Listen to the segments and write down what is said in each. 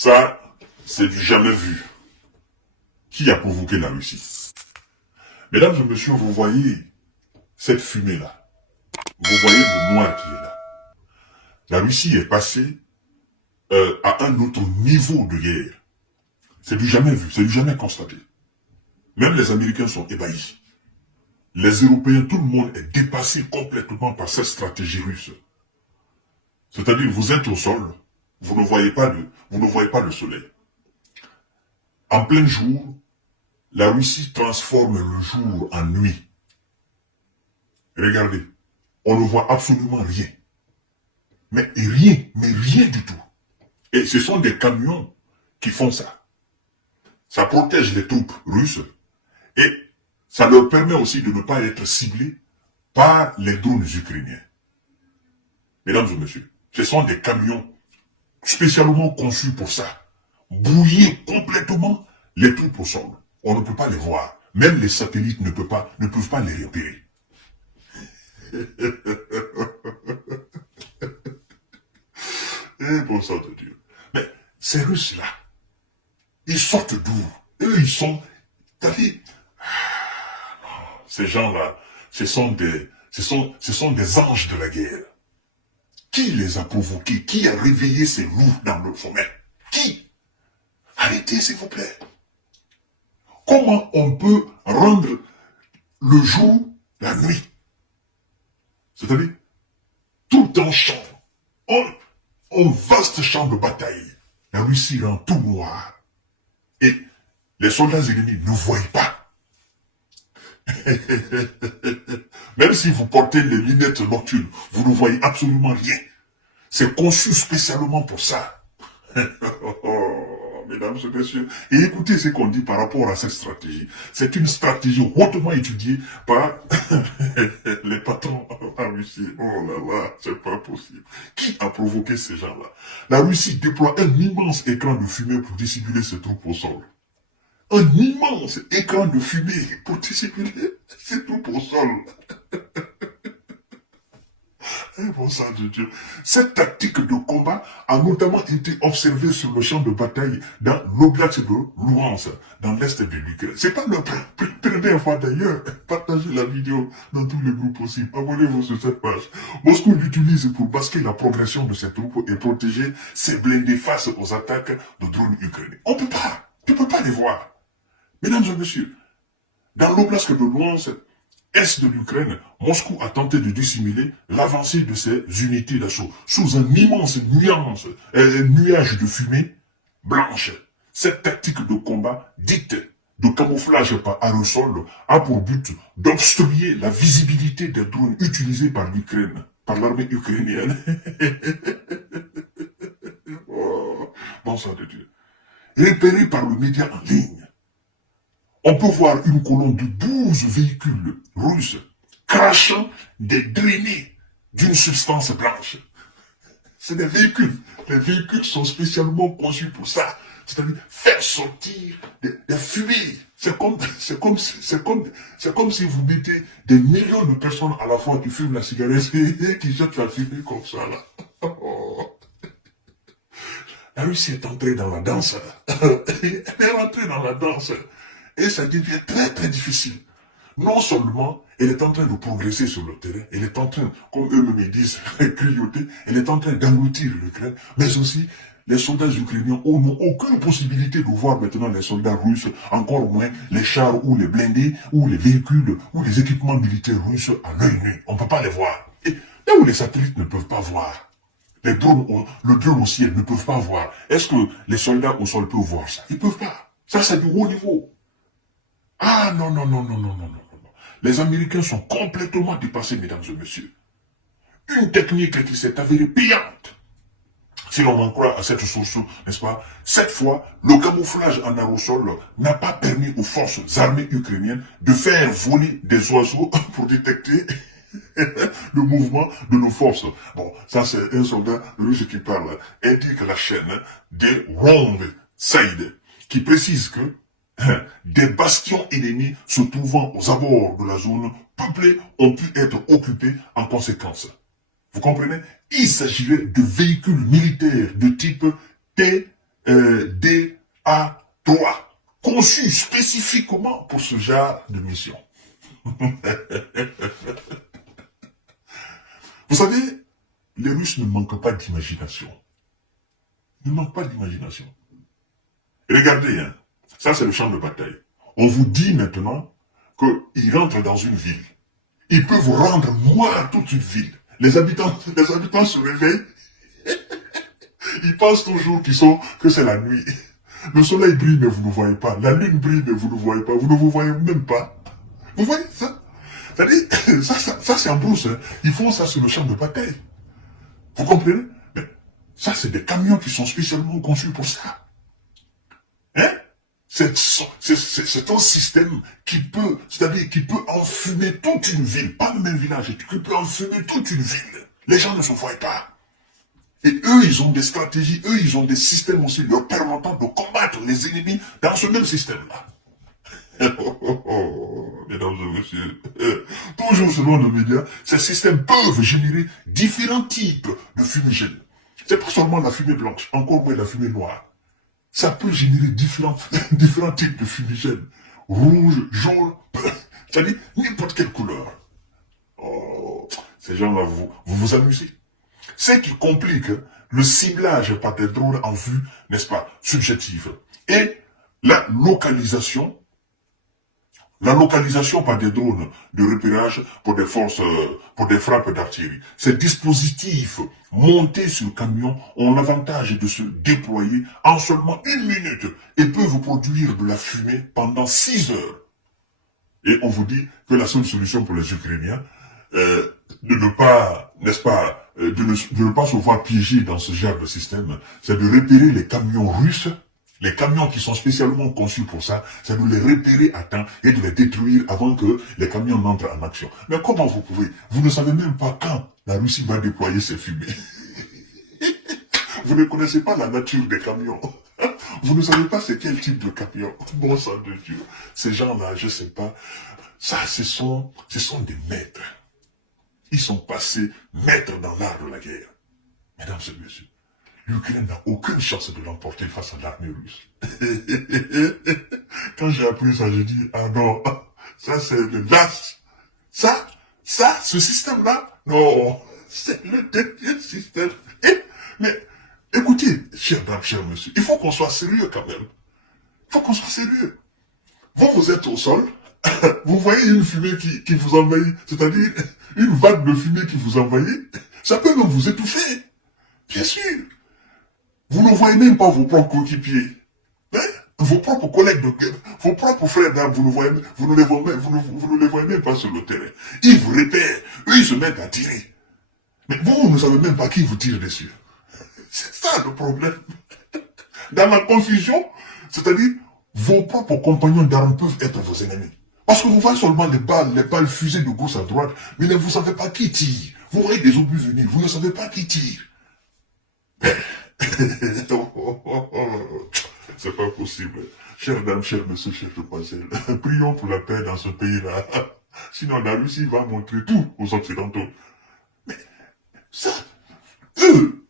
Ça, c'est du jamais vu. Qui a provoqué la Russie? Mesdames et messieurs, vous voyez cette fumée-là. Vous voyez le noir qui est là. La Russie est passée à un autre niveau de guerre. C'est du jamais vu, c'est du jamais constaté. Même les Américains sont ébahis. Les Européens, tout le monde est dépassé complètement par cette stratégie russe. C'est-à-dire, vous êtes au sol, vous ne voyez pas le soleil. En plein jour, la Russie transforme le jour en nuit. Regardez, on ne voit absolument rien. Mais rien du tout. Et ce sont des camions qui font ça. Ça protège les troupes russes et ça leur permet aussi de ne pas être ciblés par les drones ukrainiens. Mesdames et messieurs, ce sont des camions spécialement conçus pour ça. Brouiller complètement les troupes au sol. On ne peut pas les voir. Même les satellites ne peuvent pas les repérer. Eh, bon sang de Dieu. Mais ces Russes-là, ils sortent d'où? Eux, ils sont... Ces gens-là, ce sont des anges de la guerre. Qui les a provoqués? Qui a réveillé ces loups dans le sommeil? Qui? Arrêtez, s'il vous plaît. Comment on peut rendre le jour la nuit? C'est-à-dire, tout un champ, un vaste champ de bataille. La Russie rend tout noir. Et les soldats ennemis ne voient pas. Même si vous portez les lunettes nocturnes, vous ne voyez absolument rien. C'est conçu spécialement pour ça. Mesdames et messieurs, et écoutez ce qu'on dit par rapport à cette stratégie. C'est une stratégie hautement étudiée par les patrons en Russie. Oh là là, c'est pas possible. Qui a provoqué ces gens-là? La Russie déploie un immense écran de fumée pour dissimuler ses troupes au sol. Un immense écran de fumée pour dissimuler ses troupes au sol. Eh bon sang de Dieu. Cette tactique de combat a notamment été observée sur le champ de bataille dans l'oblast de Luhansk, dans l'est de l'Ukraine. C'est pas la première fois d'ailleurs. Partagez la vidéo dans tous les groupes possibles. Abonnez-vous sur cette page. Moscou l'utilise pour masquer la progression de ses troupes et protéger ses blindés face aux attaques de drones ukrainiens. On peut pas. Tu peux pas les voir. Mesdames et messieurs, dans l'oblast de Luhansk, est de l'Ukraine, Moscou a tenté de dissimuler l'avancée de ses unités d'assaut sous un immense nuage de fumée blanche. Cette tactique de combat, dite de camouflage par aérosol, a pour but d'obstruer la visibilité des drones utilisés par l'Ukraine, par l'armée ukrainienne. Oh, bon sang de Dieu. Repéré par le média en ligne, on peut voir une colonne de 12 véhicules russes crachant des drainés d'une substance blanche. C'est des véhicules. Les véhicules sont spécialement conçus pour ça. C'est-à-dire faire sortir des fumées. C'est comme si vous mettez des millions de personnes à la fois qui fument la cigarette et qui jettent la fumée comme ça là. Oh. La Russie est entrée dans la danse. Elle est entrée dans la danse. Et ça devient très très difficile. Non seulement elle est en train de progresser sur le terrain, elle est en train, comme eux-mêmes disent, grignoter, elle est en train d'engloutir l'Ukraine, mais aussi les soldats ukrainiens n'ont aucune possibilité de voir maintenant les soldats russes, encore moins les chars ou les blindés, ou les véhicules, ou les équipements militaires russes à l'œil nu. On ne peut pas les voir. Et là où les satellites ne peuvent pas voir, le drone au ciel ne peuvent pas voir, est-ce que les soldats au sol peuvent voir ça? Ils ne peuvent pas. Ça, c'est du haut niveau. Ah non. Les Américains sont complètement dépassés, mesdames et messieurs. Une technique qui s'est avérée payante. Si l'on en croit à cette source, n'est-ce pas? Cette fois, le camouflage en aérosol n'a pas permis aux forces armées ukrainiennes de faire voler des oiseaux pour détecter le mouvement de nos forces. Bon, ça c'est un soldat russe qui parle, indique la chaîne des Wrong Side, qui précise que des bastions ennemis se trouvant aux abords de la zone peuplée ont pu être occupés en conséquence. Vous comprenez? Il s'agirait de véhicules militaires de type DA3, conçu spécifiquement pour ce genre de mission. Vous savez, les Russes ne manquent pas d'imagination. Ils ne manquent pas d'imagination. Regardez, hein, ça c'est le champ de bataille. On vous dit maintenant qu'ils rentrent dans une ville. Ils peuvent rendre noir toute une ville. Les habitants se réveillent. Ils pensent toujours que c'est la nuit. Le soleil brille, mais vous ne voyez pas. La lune brille, mais vous ne voyez pas. Vous ne vous voyez même pas. Vous voyez ça? C'est-à-dire, ça c'est en brousse. Hein. Ils font ça sur le champ de bataille. Vous comprenez? Mais ça, c'est des camions qui sont spécialement conçus pour ça. Hein? C'est un système qui peut, c'est-à-dire qui peut enfumer toute une ville, pas le même village, qui peut enfumer toute une ville. Les gens ne se voient pas. Et eux, ils ont des stratégies, eux, ils ont des systèmes aussi leur permettant de combattre les ennemis dans ce même système-là. Mesdames et messieurs, toujours selon nos médias, ces systèmes peuvent générer différents types de fumigènes. C'est pas seulement la fumée blanche, encore moins la fumée noire. Ça peut générer différents types de fumigènes. Rouge, jaune, c'est-à-dire n'importe quelle couleur. Oh, ces gens-là, vous amusez. Ce qui complique le ciblage par des drones en vue, n'est-ce pas, subjective. Et la localisation par des drones de repérage pour des forces, pour des frappes d'artillerie. Ces dispositifs montés sur le camion ont l'avantage de se déployer en seulement 1 minute et peuvent produire de la fumée pendant 6 heures. Et on vous dit que la seule solution pour les Ukrainiens, de ne pas, n'est-ce pas, de ne pas se voir piégés dans ce genre de système, c'est de repérer les camions russes. Les camions qui sont spécialement conçus pour ça, c'est de les repérer à temps et de les détruire avant que les camions n'entrent en action. Mais comment vous pouvez? Vous ne savez même pas quand la Russie va déployer ses fumées. Vous ne connaissez pas la nature des camions. Vous ne savez pas c'est quel type de camion. Bon sang de Dieu. Ces gens-là, je ne sais pas. Ça, ce sont des maîtres. Ils sont passés maîtres dans l'art de la guerre. Mesdames et messieurs. L'Ukraine n'a aucune chance de l'emporter face à l'armée russe. Quand j'ai appris ça, j'ai dit, ah non, ça c'est le LAS. Ça, ce système-là, non, c'est le dernier système. Mais, écoutez, chers dames, chers monsieur, il faut qu'on soit sérieux quand même. Il faut qu'on soit sérieux. Vous êtes au sol, vous voyez une fumée qui vous envahit, c'est-à-dire une vague de fumée qui vous envahit, ça peut même vous étouffer. Bien sûr. Vous ne voyez même pas vos propres coéquipiers. Hein? Vos propres collègues de guerre, vos propres frères d'armes, vous ne les voyez même pas sur le terrain. Ils vous repèrent, eux ils se mettent à tirer. Mais vous ne savez même pas qui vous tire dessus. C'est ça le problème. Dans la confusion, c'est-à-dire, vos propres compagnons d'armes peuvent être vos ennemis. Parce que vous voyez seulement les balles fusées de gauche à droite, mais vous ne savez pas qui tire. Vous voyez des obus venir, vous ne savez pas qui tire. C'est pas possible. Chères dames, chers messieurs, chers demoiselles, prions pour la paix dans ce pays-là. Sinon, la Russie va montrer tout aux Occidentaux. Mais ça, eux,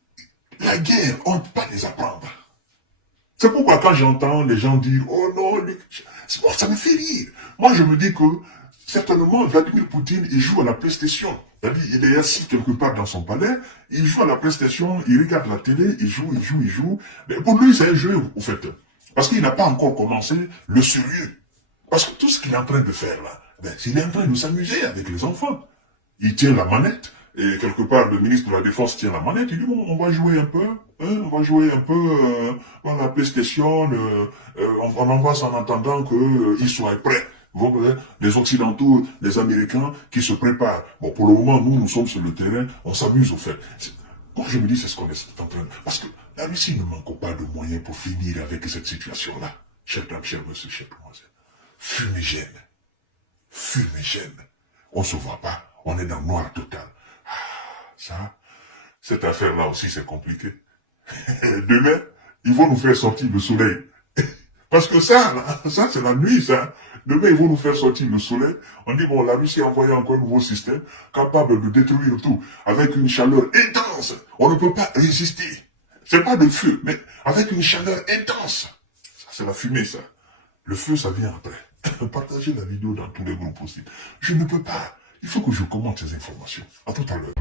la guerre, on ne peut pas les apprendre. C'est pourquoi quand j'entends les gens dire, oh non, ça me fait rire. Moi, je me dis que, certainement, Vladimir Poutine, il joue à la PlayStation. C'est-à-dire, il est assis quelque part dans son palais, il joue à la PlayStation, il regarde la télé, il joue. Mais pour lui, c'est un jeu, au fait. Parce qu'il n'a pas encore commencé le sérieux. Parce que tout ce qu'il est en train de faire là, il est en train de s'amuser avec les enfants. Il tient la manette, et quelque part, le ministre de la Défense tient la manette, il dit, bon, on va jouer un peu, à la PlayStation, on envoie ça en attendant qu'ils soient prêts. Les Occidentaux, les Américains qui se préparent. Bon, pour le moment, nous sommes sur le terrain, on s'amuse au fait. Moi, je me dis, c'est ce qu'on est en train de... Parce que la Russie ne manque pas de moyens pour finir avec cette situation-là. Chers dames, chers messieurs, chers demoiselles. Fumigène. On se voit pas, on est dans le noir total. Cette affaire-là aussi, c'est compliqué. Demain, ils vont nous faire sortir le soleil. Parce que ça c'est la nuit, ça. Demain, ils vont nous faire sortir le soleil. On dit, bon, la Russie a envoyé encore un nouveau système capable de détruire tout avec une chaleur intense. On ne peut pas résister. C'est pas de feu, mais avec une chaleur intense. Ça, c'est la fumée, ça. Le feu, ça vient après. Partagez la vidéo dans tous les groupes possibles. Je ne peux pas. Il faut que je commente ces informations. À tout à l'heure.